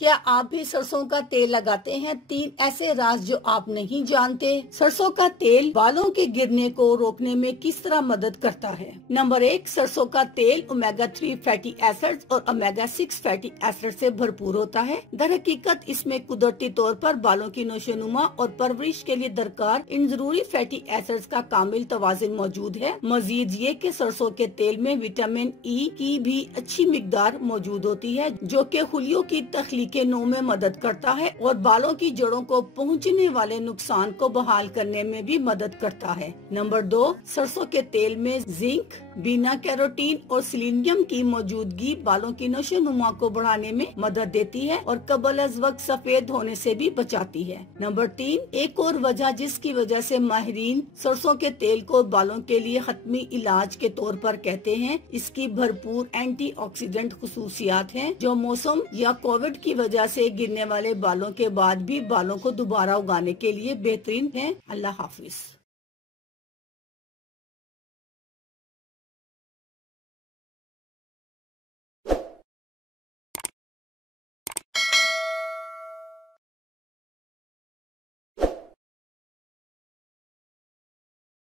क्या आप भी सरसों का तेल लगाते हैं? 3 ऐसे राज जो आप नहीं जानते। सरसों का तेल बालों के गिरने को रोकने में किस तरह मदद करता है? नंबर 1, सरसों का तेल ओमेगा 3 फैटी एसिड्स और ओमेगा 6 फैटी एसिड से भरपूर होता है। दर हकीकत इसमें कुदरती तौर पर बालों की नोशोनुमा और परवरिश के लिए दरकार इन जरूरी फैटी एसिड्स का कामिल तवाज़ुन मौजूद है। मजीद ये कि सरसों के तेल में विटामिन ई की भी अच्छी मिकदार मौजूद होती है, जो कि खुलियों की तख्लीक के नो में मदद करता है और बालों की जड़ों को पहुंचने वाले नुकसान को बहाल करने में भी मदद करता है। नंबर 2, सरसों के तेल में जिंक, बीना कैरोटीन और सेलेनियम की मौजूदगी बालों की नशोनुमा को बढ़ाने में मदद देती है और कबल अज वक्त सफेद होने से भी बचाती है। नंबर 3, एक और वजह जिसकी वजह से माहिरीन सरसों के तेल को बालों के लिए हतमी इलाज के तौर पर कहते हैं, इसकी भरपूर एंटीऑक्सीडेंट खुसूसियात हैं, जो मौसम या कोविड की वजह से गिरने वाले बालों के बाद भी बालों को दोबारा उगाने के लिए बेहतरीन है। अल्लाह हाफिज।